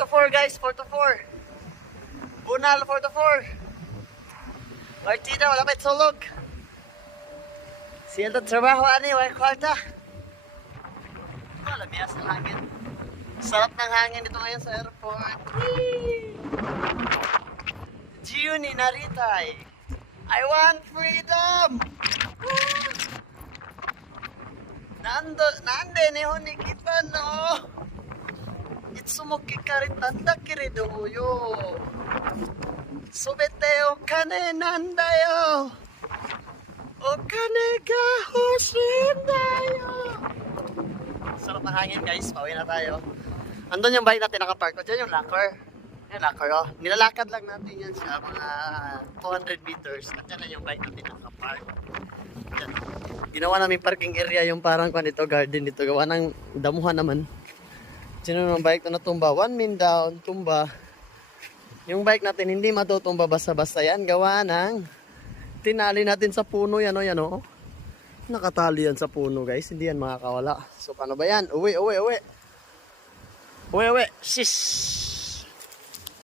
to 4 guys, 4 to 4. Bunal 4 to 4. Partida, wala pa itsulog. Siya ito trabaho, ani, wala kwarta. Wala biya sa hangin. Sarap ng hangin dito ngayon sa airport. Gio ni Naritay. I want freedom! Nande ni honi kita no. Itsumoki karitanda kirido yo. Sobete o kane nanda yo. O kane ga hoshinda yo. Sarap ng hangin guys, pauwi na tayo. Andun yung bike natin nakapark ko. Diyan yung locker. Yung locker oh. Nilalakad lang natin yan sa mga 200 meters. At yan na yung bike natin nakapark. Yan. Ginawa namin parking area yung parang kung dito garden dito. Gawa ng damuhan naman. Sino ng bike na natumba? 1 min down, tumba. Yung bike natin hindi matutumba basta-basta yan. Gawa ng tinali natin sa puno yan o yan o. Nakatali yan sa puno guys. Hindi yan makakawala. So paano ba yan? Uwi. Shish!